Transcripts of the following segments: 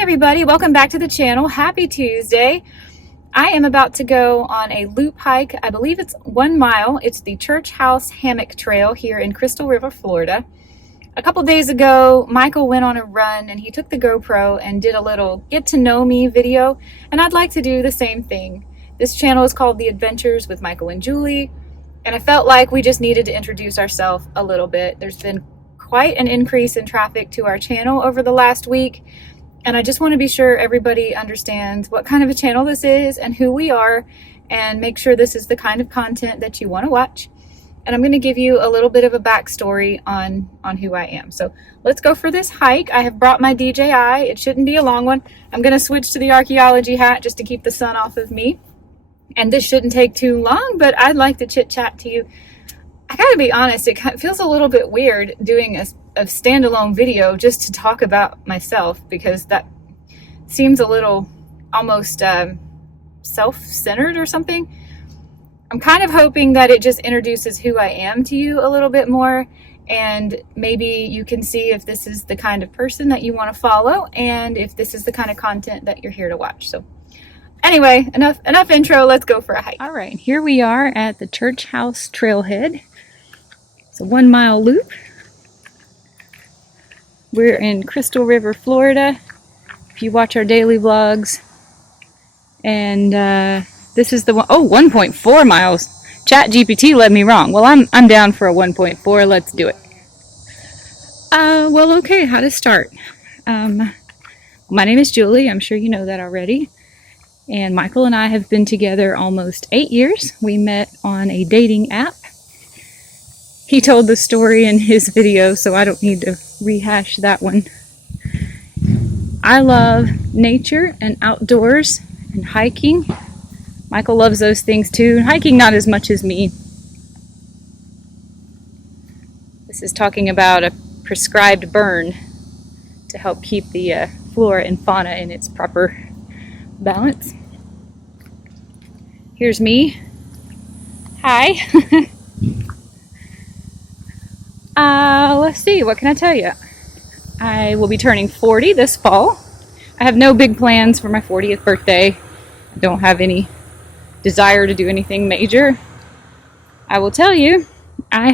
Hey everybody, welcome back to the channel. Happy Tuesday. I am about to go on a loop hike. I believe it's 1 mile. It's the Churchhouse Hammock Trail here in Crystal River, Florida. A couple days ago, Michael went on a run and he took the GoPro and did a little get to know me video, and I'd like to do the same thing. This channel is called The Adventures with Michael and Julie, and I felt like we just needed to introduce ourselves a little bit. There's been quite an increase in traffic to our channel over the last week, and I just want to be sure everybody understands what kind of a channel this is and who we are, and make sure this is the kind of content that you want to watch. And I'm going to give you a little bit of a backstory on who I am. So let's go for this hike. I have brought my DJI. It shouldn't be a long one. I'm going to switch to the archaeology hat just to keep the sun off of me. And this shouldn't take too long, but I'd like to chit chat to you. I gotta be honest, it feels a little bit weird doing a standalone video just to talk about myself, because that seems a little almost self-centered or something. I'm kind of hoping that it just introduces who I am to you a little bit more, and maybe you can see if this is the kind of person that you want to follow and if this is the kind of content that you're here to watch. So anyway, enough intro, let's go for a hike. All right, here we are at the Churchhouse trailhead. It's a 1 mile loop. We're in Crystal River, Florida, if you watch our daily vlogs. And this is the one, 1.4 miles. ChatGPT led me wrong. Well, I'm down for a 1.4. Let's do it. Well, okay, how to start. My name is Julie. I'm sure you know that already. And Michael and I have been together almost 8 years. We met on a dating app. He told the story in his video, so I don't need to rehash that one. I love nature and outdoors and hiking. Michael loves those things too. Hiking not as much as me. This is talking about a prescribed burn to help keep the flora and fauna in its proper balance. Here's me. Hi. Let's see, what can I tell you? I will be turning 40 this fall. I have no big plans for my 40th birthday. I don't have any desire to do anything major. I will tell you, I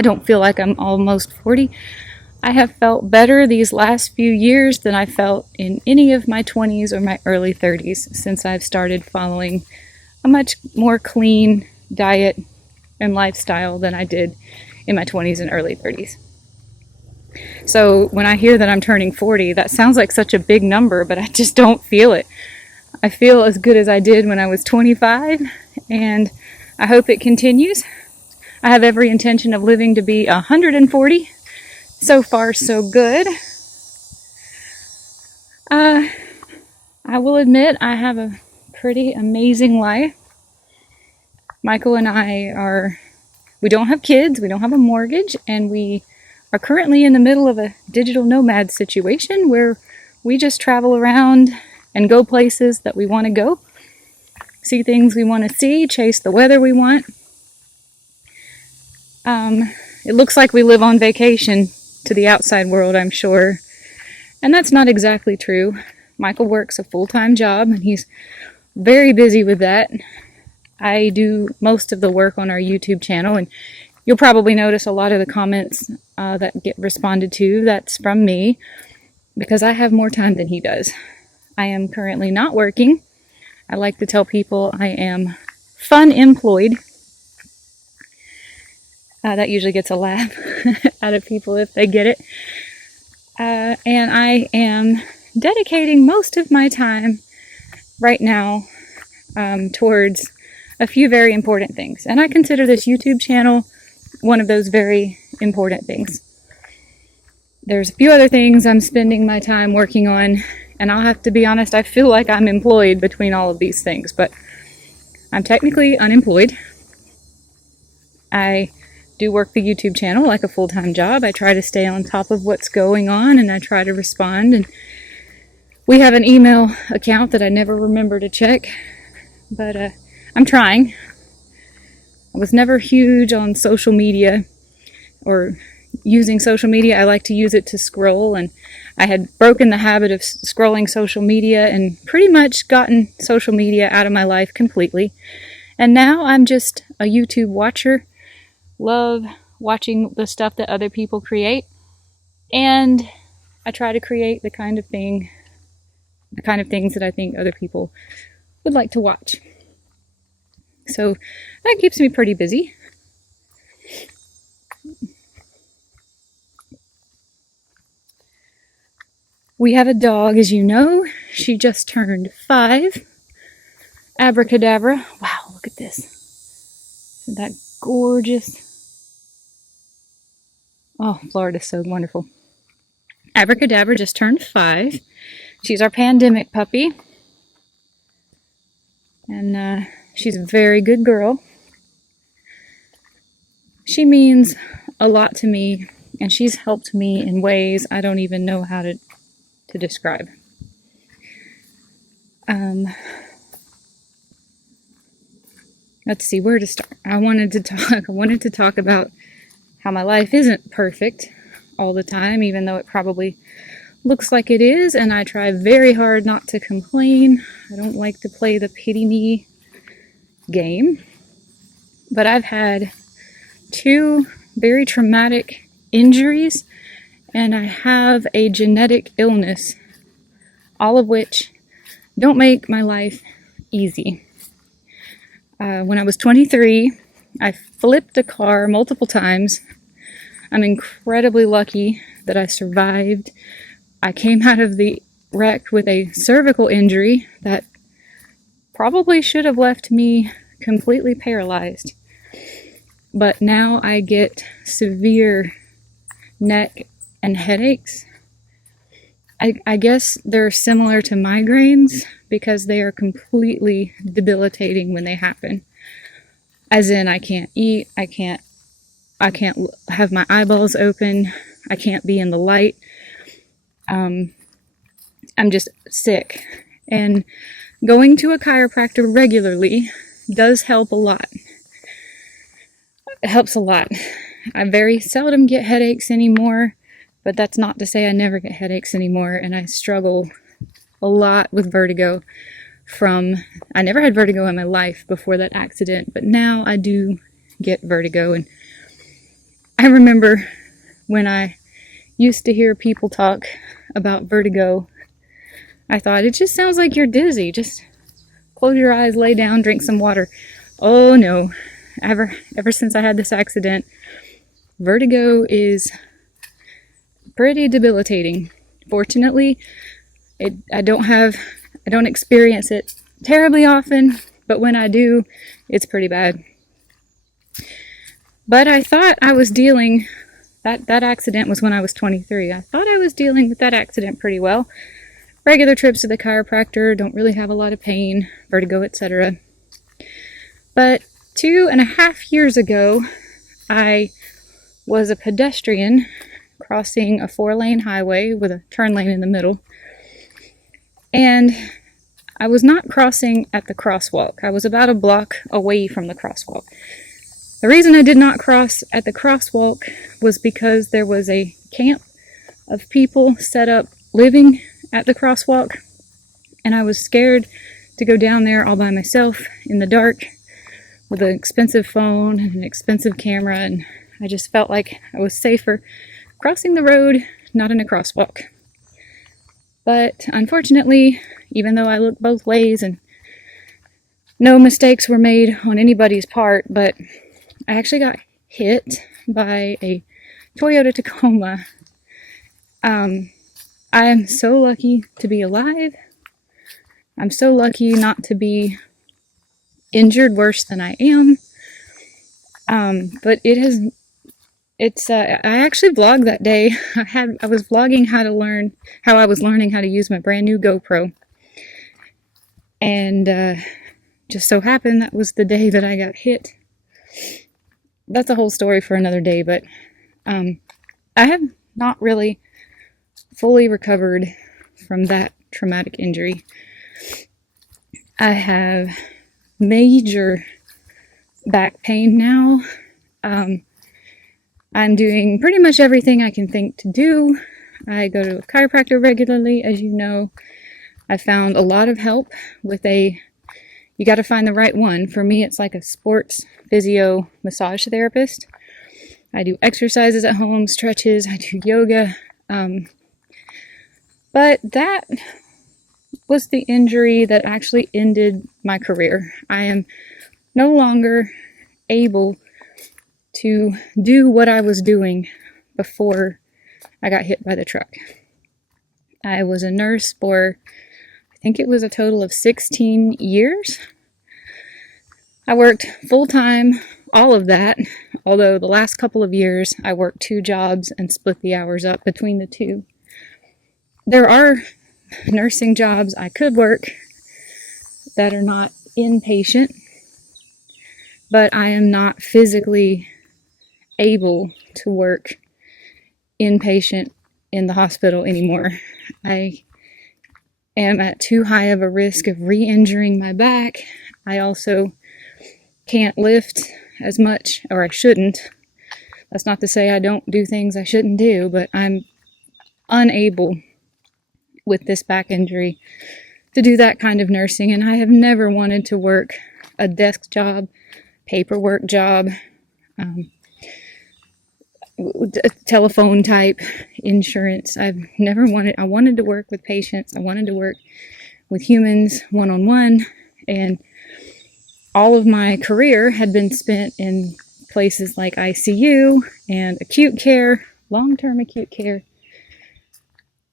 don't feel like I'm almost 40. I have felt better these last few years than I felt in any of my 20s or my early 30s since I've started following a much more clean diet and lifestyle than I did in my 20s and early 30s. So when I hear that I'm turning 40, that sounds like such a big number, but I just don't feel it. I feel as good as I did when I was 25, and I hope it continues. I have every intention of living to be 140. So far, so good. I will admit I have a pretty amazing life. Michael and I we don't have kids, we don't have a mortgage, and we are currently in the middle of a digital nomad situation where we just travel around and go places that we want to go, see things we want to see, chase the weather we want. It looks like we live on vacation to the outside world, I'm sure, and that's not exactly true. Michael works a full-time job and he's very busy with that. I do most of the work on our YouTube channel, and you'll probably notice a lot of the comments that get responded to, that's from me, because I have more time than he does. I am currently not working. I like to tell people I am fun-employed. That usually gets a laugh out of people if they get it. And I am dedicating most of my time right now towards a few very important things. And I consider this YouTube channel one of those very important things. There's a few other things I'm spending my time working on, and I'll have to be honest, I feel like I'm employed between all of these things, but I'm technically unemployed. I do work the YouTube channel like a full-time job. I try to stay on top of what's going on, and I try to respond, and we have an email account that I never remember to check, but I'm trying. I was never huge on social media or using social media. I like to use it to scroll, and I had broken the habit of scrolling social media and pretty much gotten social media out of my life completely. And now I'm just a YouTube watcher. Love watching the stuff that other people create. And I try to create the kind of things that I think other people would like to watch. So that keeps me pretty busy. We have a dog, as you know. She just turned 5. Abracadabra. Wow, look at this. Isn't that gorgeous? Oh, Florida's so wonderful. Abracadabra just turned 5. She's our pandemic puppy. And she's a very good girl. She means a lot to me, and she's helped me in ways I don't even know how to describe. Let's see where to start. I wanted to talk about how my life isn't perfect all the time, even though it probably looks like it is, and I try very hard not to complain. I don't like to play the pity me game. But I've had 2 very traumatic injuries, and I have a genetic illness, all of which don't make my life easy. When I was 23, I flipped a car multiple times. I'm incredibly lucky that I survived. I came out of the wreck with a cervical injury that probably should have left me completely paralyzed. But now I get severe neck and headaches. I guess they're similar to migraines because they are completely debilitating when they happen. As in, I can't eat, I can't have my eyeballs open, I can't be in the light. I'm just sick. And going to a chiropractor regularly does help a lot. It helps a lot. I very seldom get headaches anymore, but that's not to say I never get headaches anymore, and I struggle a lot with vertigo I never had vertigo in my life before that accident, but now I do get vertigo. And I remember when I used to hear people talk about vertigo, I thought, it just sounds like you're dizzy. Just close your eyes, lay down, drink some water. Oh no. Ever since I had this accident, vertigo is pretty debilitating. Fortunately, I don't experience it terribly often, but when I do, it's pretty bad. But I thought I was dealing, that accident was when I was 23. I thought I was dealing with that accident pretty well. Regular trips to the chiropractor, don't really have a lot of pain, vertigo, etc. But 2.5 years ago, I was a pedestrian crossing a 4-lane highway with a turn lane in the middle. And I was not crossing at the crosswalk. I was about a block away from the crosswalk. The reason I did not cross at the crosswalk was because there was a camp of people set up living at the crosswalk, and I was scared to go down there all by myself in the dark with an expensive phone and an expensive camera, and I just felt like I was safer crossing the road, not in a crosswalk. But unfortunately, even though I looked both ways and no mistakes were made on anybody's part, but I actually got hit by a Toyota Tacoma. I am so lucky to be alive. I'm so lucky not to be injured worse than I am. But I actually vlogged that day. I was vlogging how I was learning how to use my brand new GoPro. And just so happened that was the day that I got hit. That's a whole story for another day, but I have not really fully recovered from that traumatic injury. I have major back pain now. I'm doing pretty much everything I can think to do. I go to a chiropractor regularly, as you know. I found a lot of help with you got to find the right one. For me, it's like a sports physio massage therapist. I do exercises at home, stretches, I do yoga. But that was the injury that actually ended my career. I am no longer able to do what I was doing before I got hit by the truck. I was a nurse for, I think it was a total of 16 years. I worked full-time, all of that, although the last couple of years I worked 2 jobs and split the hours up between the 2. There are nursing jobs I could work that are not inpatient, but I am not physically able to work inpatient in the hospital anymore. I am at too high of a risk of re-injuring my back. I also can't lift as much, or I shouldn't. That's not to say I don't do things I shouldn't do, but I'm unable with this back injury to do that kind of nursing, and I have never wanted to work a desk job, paperwork job, telephone type, insurance. I wanted to work with patients. I wanted to work with humans one-on-one, and all of my career had been spent in places like ICU and acute care, long-term acute care.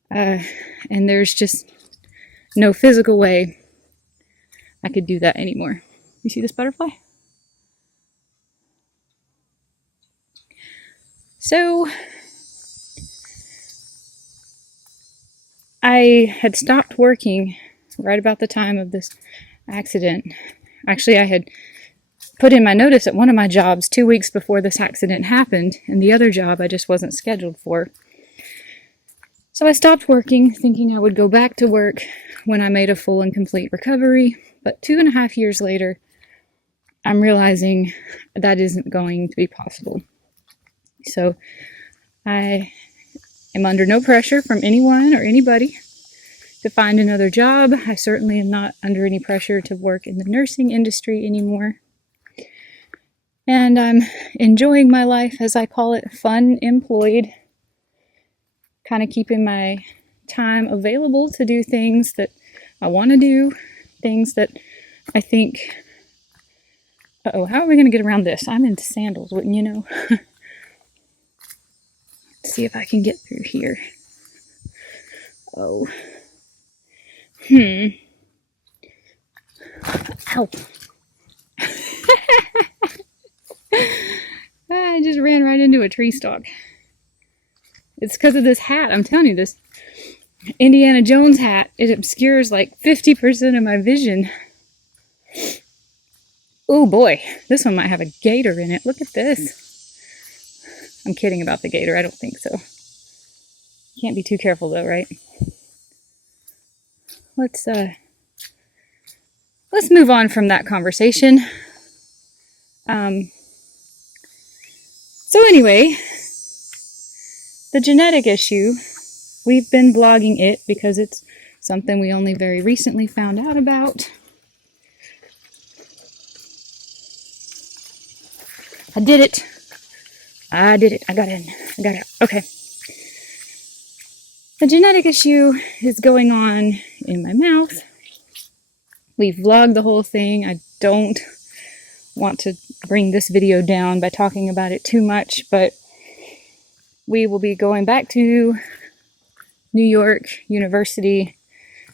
And there's just no physical way I could do that anymore. You see this butterfly? So I had stopped working right about the time of this accident. Actually, I had put in my notice at one of my jobs 2 weeks before this accident happened, and the other job I just wasn't scheduled for. So I stopped working, thinking I would go back to work when I made a full and complete recovery, but 2.5 years later, I'm realizing that isn't going to be possible. So I am under no pressure from anyone or anybody to find another job. I certainly am not under any pressure to work in the nursing industry anymore. And I'm enjoying my life, as I call it, fun employed, kind of keeping my time available to do things that I want to do, things that I think, how are we going to get around this? I'm in sandals, wouldn't you know? Let's see if I can get through here. Oh. Ow. I just ran right into a tree stalk. It's because of this hat. I'm telling you, this Indiana Jones hat, it obscures like 50% of my vision. Oh boy, this one might have a gator in it. Look at this. I'm kidding about the gator. I don't think so. Can't be too careful though, right? Let's move on from that conversation. So anyway, the genetic issue, we've been blogging it because it's something we only very recently found out about. I did it. I got in. I got out. Okay. The genetic issue is going on in my mouth. We've vlogged the whole thing. I don't want to bring this video down by talking about it too much, but we will be going back to New York University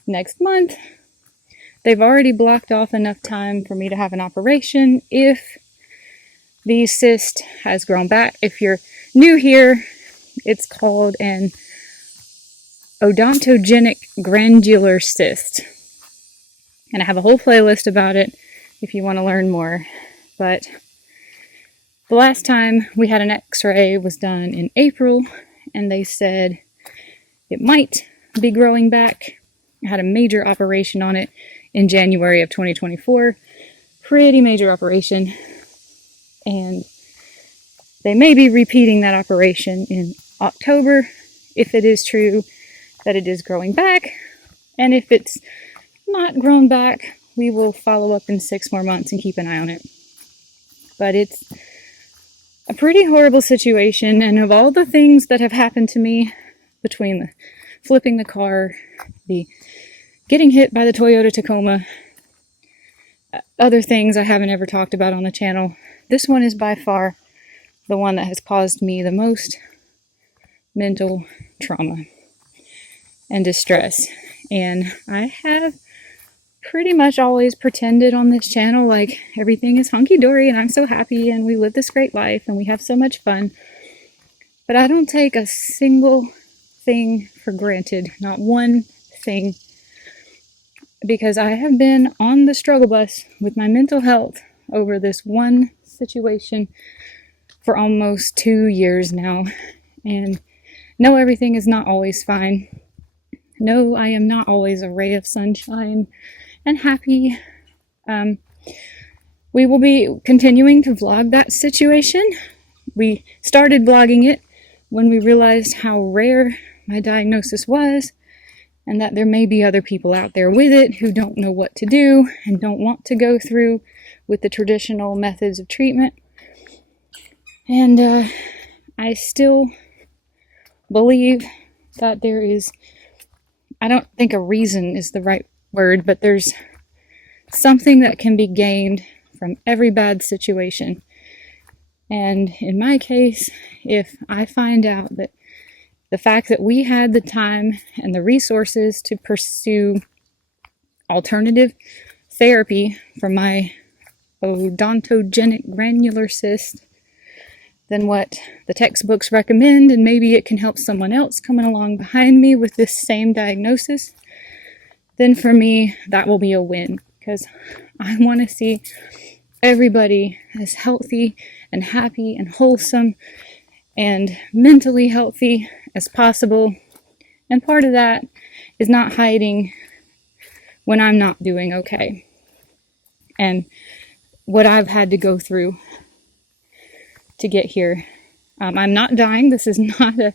next month. They've already blocked off enough time for me to have an operation if the cyst has grown back. If you're new here, it's called an odontogenic granular cyst. And I have a whole playlist about it if you want to learn more. But the last time we had an x-ray was done in April, and they said it might be growing back. I had a major operation on it in January of 2024. Pretty major operation. And they may be repeating that operation in October, if it is true that it is growing back. And if it's not grown back, we will follow up in 6 more months and keep an eye on it. But it's a pretty horrible situation, and of all the things that have happened to me, between the flipping the car, the getting hit by the Toyota Tacoma, other things I haven't ever talked about on the channel, this one is by far the one that has caused me the most mental trauma and distress. And I have pretty much always pretended on this channel like everything is hunky-dory and I'm so happy and we live this great life and we have so much fun. But I don't take a single thing for granted, not one thing, because I have been on the struggle bus with my mental health over this one situation for almost 2 years now. And no, everything is not always fine. No, I am not always a ray of sunshine and happy. We will be continuing to vlog that situation. We started vlogging it when we realized how rare my diagnosis was, and that there may be other people out there with it who don't know what to do and don't want to go through with the traditional methods of treatment. And I still believe that there is, I don't think a reason is the right word, but there's something that can be gained from every bad situation. And in my case, if I find out that the fact that we had the time and the resources to pursue alternative therapy for my odontogenic granular cyst than what the textbooks recommend, and maybe it can help someone else coming along behind me with this same diagnosis, then for me, that will be a win, because I want to see everybody as healthy and happy and wholesome and mentally healthy as possible. And part of that is not hiding when I'm not doing okay and what I've had to go through to get here. I'm not dying. This is not a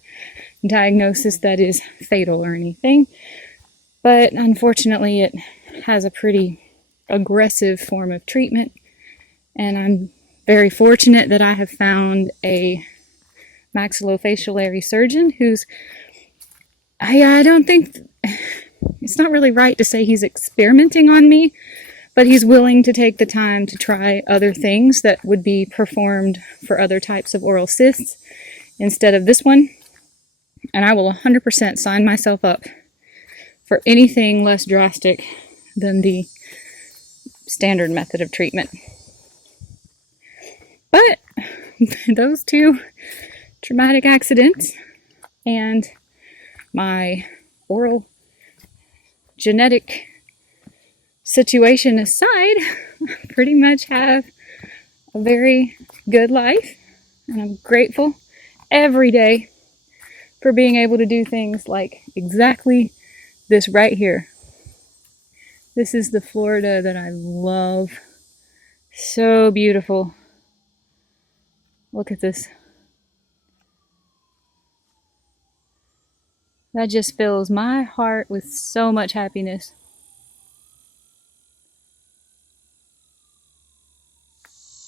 diagnosis that is fatal or anything, but unfortunately it has a pretty aggressive form of treatment, and I'm very fortunate that I have found a maxillofacial surgeon who's, I don't think, it's not really right to say he's experimenting on me, but he's willing to take the time to try other things that would be performed for other types of oral cysts instead of this one. And I will 100% sign myself up for anything less drastic than the standard method of treatment. But those two traumatic accidents and my oral genetic situation aside, I pretty much have a very good life, and I'm grateful every day for being able to do things like exactly this right here. This is the Florida that I love. So beautiful. Look at this. That just fills my heart with so much happiness.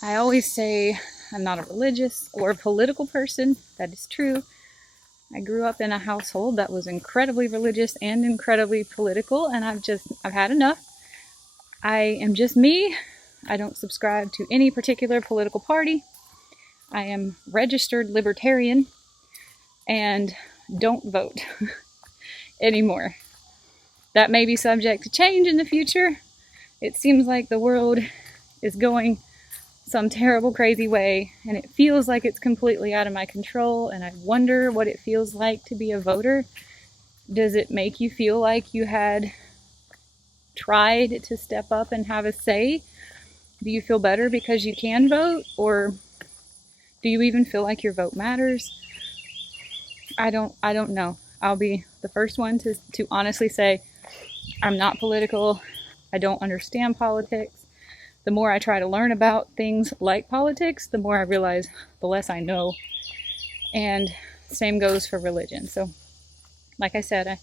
I always say I'm not a religious or political person. That is true. I grew up in a household that was incredibly religious and incredibly political, and I've had enough. I am just me. I don't subscribe to any particular political party. I am registered libertarian and don't vote anymore. That may be subject to change in the future. It seems like the world is going some terrible, crazy way, and it feels like it's completely out of my control, and I wonder what it feels like to be a voter. Does it make you feel like you had tried to step up and have a say? Do you feel better because you can vote, or do you even feel like your vote matters? I don't know. I'll be the first one to honestly say I'm not political. I don't understand politics. The more I try to learn about things like politics, the more I realize the less I know. And same goes for religion. So like I said, I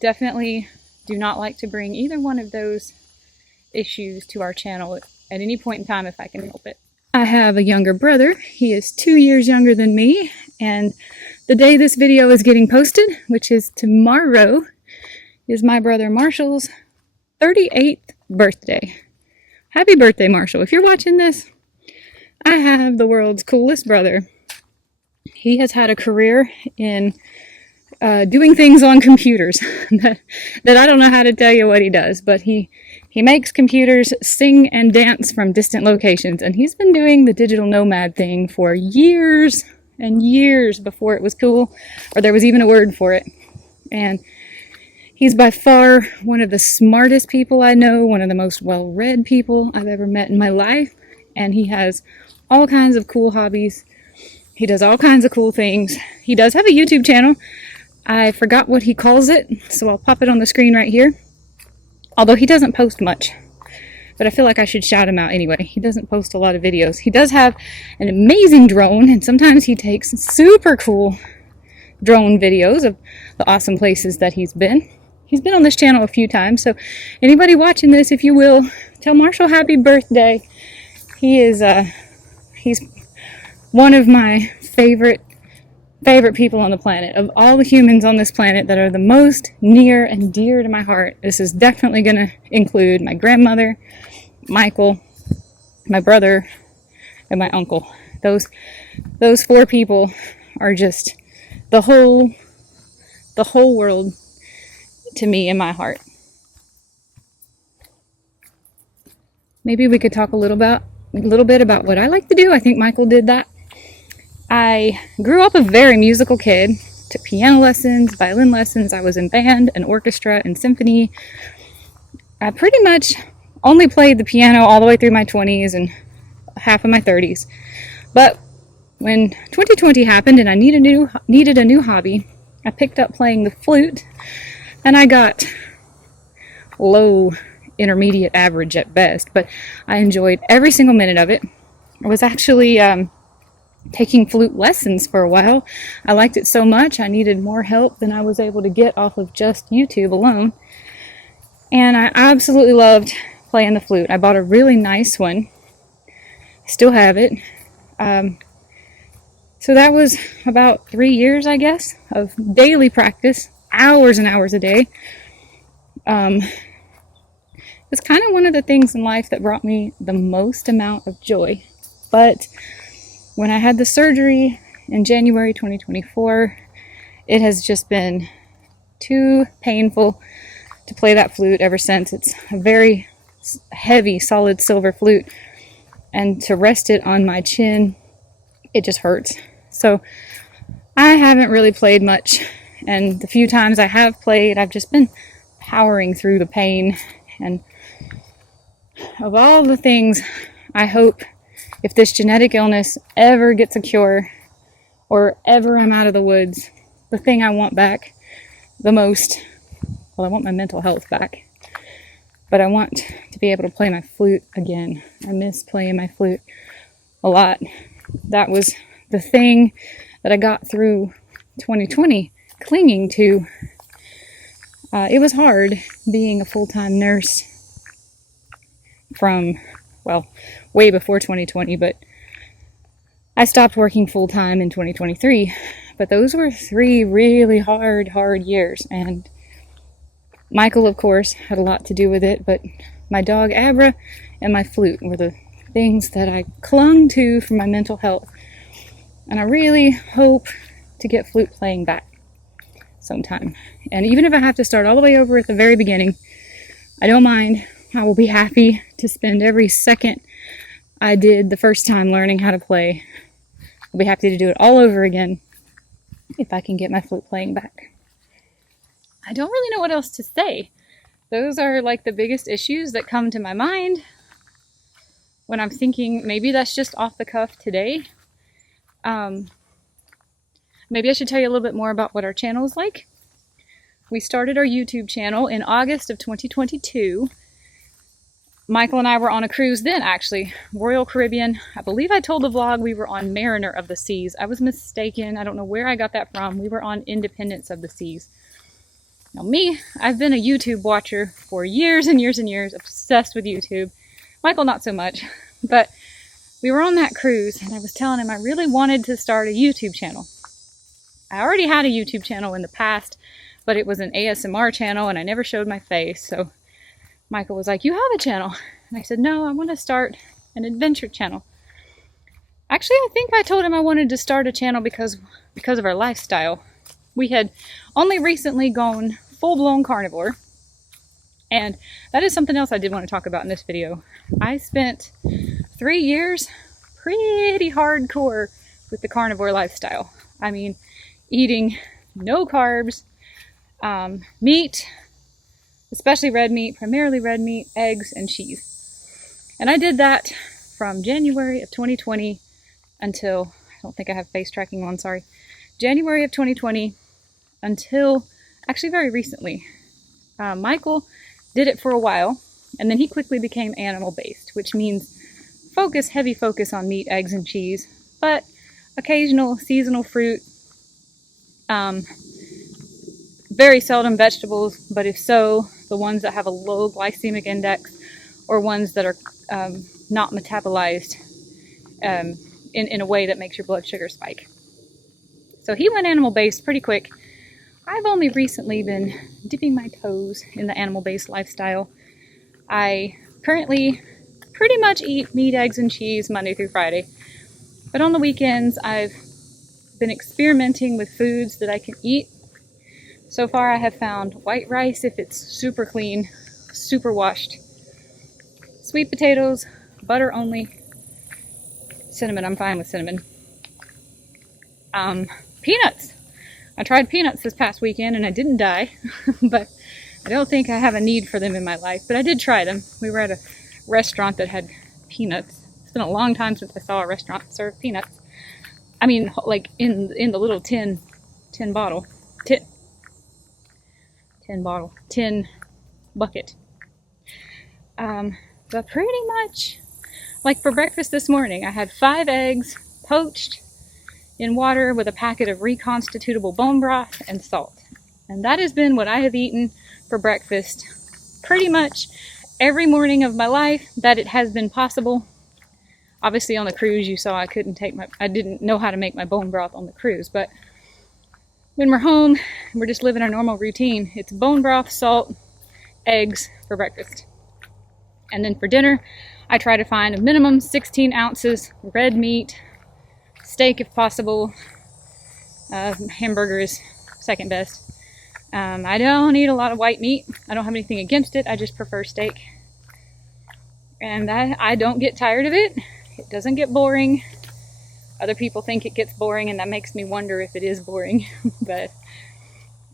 definitely do not like to bring either one of those issues to our channel at any point in time if I can help it. I have a younger brother. He is 2 years younger than me, and the day this video is getting posted, which is tomorrow, is my brother Marshall's 38th birthday. Happy birthday, Marshall. If you're watching this, I have the world's coolest brother. He has had a career in doing things on computers that I don't know how to tell you what he does, but he makes computers sing and dance from distant locations, and he's been doing the digital nomad thing for years and years before it was cool, or there was even a word for it. And he's by far one of the smartest people I know, one of the most well-read people I've ever met in my life, and he has all kinds of cool hobbies. He does all kinds of cool things. He does have a YouTube channel. I forgot what he calls it, so I'll pop it on the screen right here. Although he doesn't post much, but I feel like I should shout him out anyway. He doesn't post a lot of videos. He does have an amazing drone, and sometimes he takes super cool drone videos of the awesome places that he's been. He's been on this channel a few times, so anybody watching this, if you will, tell Marshall happy birthday. He is, he's one of my favorite people on the planet. Of all the humans on this planet that are the most near and dear to my heart, this is definitely going to include my grandmother, Michael, my brother, and my uncle. Those 4 people are just the whole world to me in my heart. Maybe we could talk a little bit about what I like to do. I think Michael did that. I grew up a very musical kid, took piano lessons, violin lessons. I was in band and orchestra and symphony. I pretty much only played the piano all the way through my 20s and half of my 30s. But when 2020 happened and I needed a new hobby, I picked up playing the flute, and I got low, intermediate, average at best, but I enjoyed every single minute of it. I was actually taking flute lessons for a while. I liked it so much I needed more help than I was able to get off of just YouTube alone. And I absolutely loved playing the flute. I bought a really nice one. I still have it. So that was about 3 years, I guess, of daily practice, hours and hours a day. It's kind of one of the things in life that brought me the most amount of joy. But when I had the surgery in January 2024, it has just been too painful to play that flute ever since. It's a very heavy, solid silver flute, and to rest it on my chin, it just hurts. So I haven't really played much, and the few times I have played, I've just been powering through the pain. And of all the things, I hope, if this genetic illness ever gets a cure, or ever I'm out of the woods, the thing I want back the most, well, I want my mental health back, but I want to be able to play my flute again. I miss playing my flute a lot. That was the thing that I got through 2020 clinging to. It was hard being a full-time nurse from, well, way before 2020, but I stopped working full-time in 2023. But those were 3 really hard years, and Michael, of course, had a lot to do with it, but my dog Abra and my flute were the things that I clung to for my mental health. And I really hope to get flute playing back sometime. And even if I have to start all the way over at the very beginning, I don't mind. I will be happy to spend every second I did the first time learning how to play. I'll be happy to do it all over again if I can get my flute playing back. I don't really know what else to say. Those are like the biggest issues that come to my mind when I'm thinking maybe that's just off the cuff today. Maybe I should tell you a little bit more about what our channel is like. We started our YouTube channel in August of 2022. Michael and I were on a cruise then, actually. Royal Caribbean. I believe I told the vlog we were on Mariner of the Seas. I was mistaken. I don't know where I got that from. We were on Independence of the Seas. Now me, I've been a YouTube watcher for years and years and years, obsessed with YouTube. Michael, not so much, but we were on that cruise and I was telling him I really wanted to start a YouTube channel. I already had a YouTube channel in the past, but it was an ASMR channel and I never showed my face. So Michael was like, "You have a channel." And I said, "No, I want to start an adventure channel." Actually, I think I told him I wanted to start a channel because of our lifestyle. We had only recently gone full-blown carnivore. And that is something else I did want to talk about in this video. I spent 3 years pretty hardcore with the carnivore lifestyle. I mean, eating no carbs, meat, especially red meat, primarily red meat, eggs, and cheese. And I did that from January of 2020 until, I don't think I have face tracking on, sorry. January of 2020 until, actually very recently. Michael did it for a while, and then he quickly became animal-based, which means heavy focus on meat, eggs, and cheese, but occasional seasonal fruit, very seldom vegetables, but if so, the ones that have a low glycemic index or ones that are not metabolized in a way that makes your blood sugar spike. So he went animal-based pretty quick. I've only recently been dipping my toes in the animal-based lifestyle. I currently pretty much eat meat, eggs, and cheese Monday through Friday. But on the weekends, I've been experimenting with foods that I can eat. So far, I have found white rice if it's super clean, super washed. Sweet potatoes, butter only. Cinnamon, I'm fine with cinnamon. Peanuts. I tried peanuts this past weekend and I didn't die, but I don't think I have a need for them in my life, but I did try them. We were at a restaurant that had peanuts. It's been a long time since I saw a restaurant serve peanuts. I mean, like in the little tin bucket. But pretty much, like for breakfast this morning, I had 5 eggs poached in water with a packet of reconstitutable bone broth and salt. And that has been what I have eaten for breakfast pretty much every morning of my life that it has been possible. Obviously on the cruise you saw I didn't know how to make my bone broth on the cruise, but when we're home and we're just living our normal routine, it's bone broth, salt, eggs for breakfast. And then for dinner, I try to find a minimum 16 ounces red meat, steak if possible. Hamburger is second best. I don't eat a lot of white meat. I don't have anything against it. I just prefer steak. And I don't get tired of it. It doesn't get boring. Other people think it gets boring, and that makes me wonder if it is boring. But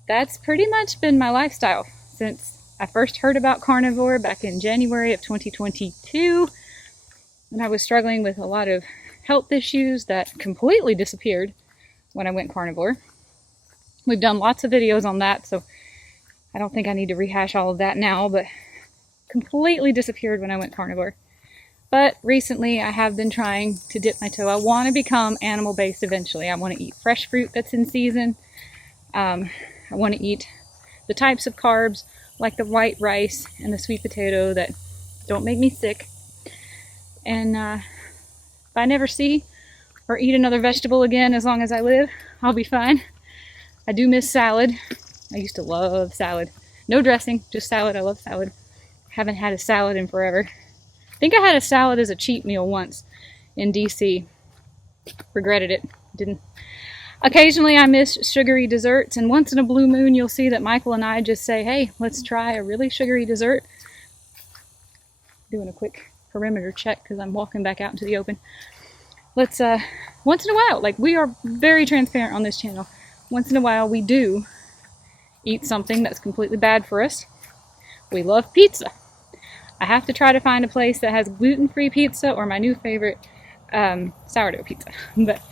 that's pretty much been my lifestyle since I first heard about carnivore back in January of 2022. And I was struggling with a lot of health issues that completely disappeared when I went carnivore. We've done lots of videos on that, so I don't think I need to rehash all of that now, but completely disappeared when I went carnivore. But recently I have been trying to dip my toe. I want to become animal-based eventually. I want to eat fresh fruit that's in season. I want to eat the types of carbs like the white rice and the sweet potato that don't make me sick. And if I never see or eat another vegetable again as long as I live, I'll be fine. I do miss salad. I used to love salad. No dressing, just salad. I love salad. Haven't had a salad in forever. I think I had a salad as a cheat meal once in DC. Regretted it. Didn't. Occasionally I miss sugary desserts, and once in a blue moon you'll see that Michael and I just say, hey, let's try a really sugary dessert. Doing a quick perimeter check because I'm walking back out into the open. Let's, once in a while, like we are very transparent on this channel. Once in a while we do eat something that's completely bad for us. We love pizza. I have to try to find a place that has gluten-free pizza or my new favorite, sourdough pizza. But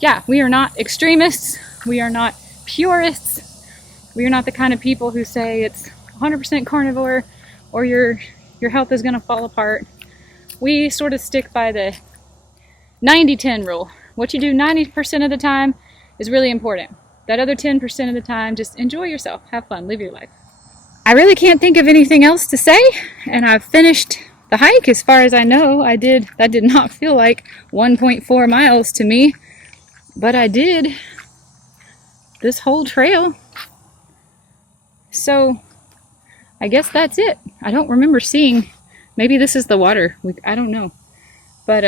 yeah, we are not extremists. We are not purists. We are not the kind of people who say it's 100% carnivore or your health is going to fall apart. We sort of stick by the 90-10 rule. What you do 90% of the time is really important. that other 10% of the time, just enjoy yourself, have fun, live your life. I really can't think of anything else to say, and I've finished the hike as far as I know. That did not feel like 1.4 miles to me, but I did this whole trail. So I guess that's it. I don't remember seeing, maybe this is the water, I don't know. But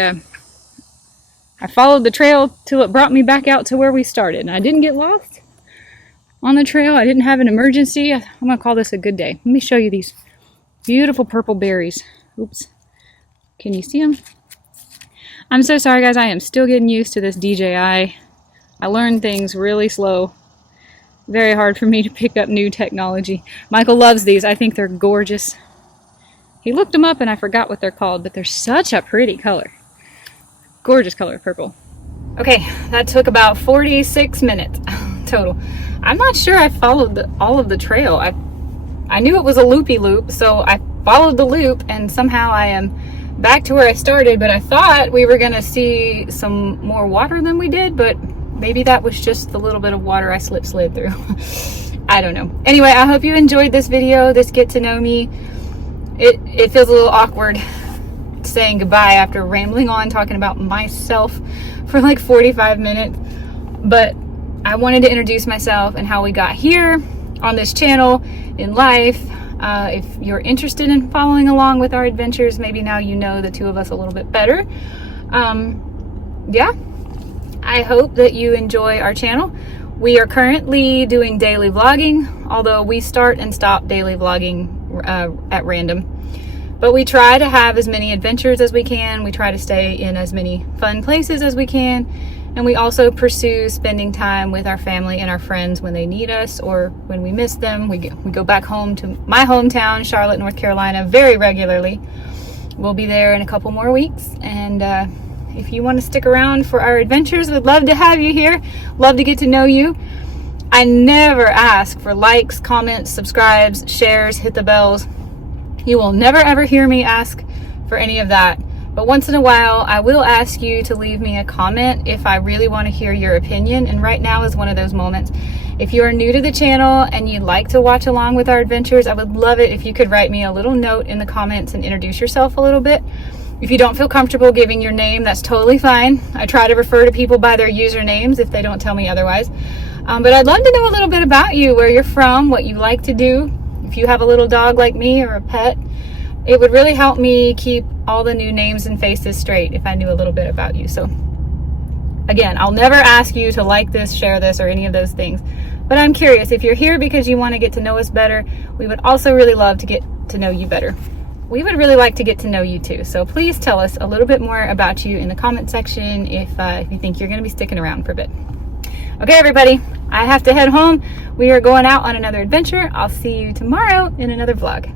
I followed the trail till it brought me back out to where we started, and I didn't get lost on the trail. I didn't have an emergency. I'm gonna call this a good day. Let me show you these beautiful purple berries. Oops, can you see them? I'm so sorry guys, I am still getting used to this DJI. I learn things really slow. Very hard for me to pick up new technology. Michael loves these. I think they're gorgeous. He looked them up and I forgot what they're called, but they're such a pretty color. Gorgeous color, purple. Okay, that took about 46 minutes total. I'm not sure I followed all of the trail. I knew it was a loopy loop, so I followed the loop and somehow I am back to where I started, but I thought we were gonna see some more water than we did, but maybe that was just the little bit of water I slid through. I don't know. Anyway, I hope you enjoyed this video, this get to know me. It feels a little awkward saying goodbye after rambling on talking about myself for like 45 minutes, but I wanted to introduce myself and how we got here on this channel in life. If you're interested in following along with our adventures, maybe now you know the two of us a little bit better. Yeah, I hope that you enjoy our channel. We are currently doing daily vlogging, although we start and stop daily vlogging at random. But we try to have as many adventures as we can. We try to stay in as many fun places as we can. And we also pursue spending time with our family and our friends when they need us or when we miss them. We go back home to my hometown, Charlotte, North Carolina, very regularly. We'll be there in a couple more weeks. And if you want to stick around for our adventures, we'd love to have you here. Love to get to know you. I never ask for likes, comments, subscribes, shares, hit the bells. You will never ever hear me ask for any of that. But once in a while, I will ask you to leave me a comment if I really want to hear your opinion. And right now is one of those moments. If you are new to the channel and you'd like to watch along with our adventures, I would love it if you could write me a little note in the comments and introduce yourself a little bit. If you don't feel comfortable giving your name, that's totally fine. I try to refer to people by their usernames if they don't tell me otherwise. But I'd love to know a little bit about you, where you're from, what you like to do. If you have a little dog like me or a pet, it would really help me keep all the new names and faces straight if I knew a little bit about you. So again, I'll never ask you to like this, share this, or any of those things. But I'm curious, if you're here because you want to get to know us better, we would also really love to get to know you better. We would really like to get to know you too. So please tell us a little bit more about you in the comment section if you think you're going to be sticking around for a bit. Okay, everybody, I have to head home. We are going out on another adventure. I'll see you tomorrow in another vlog.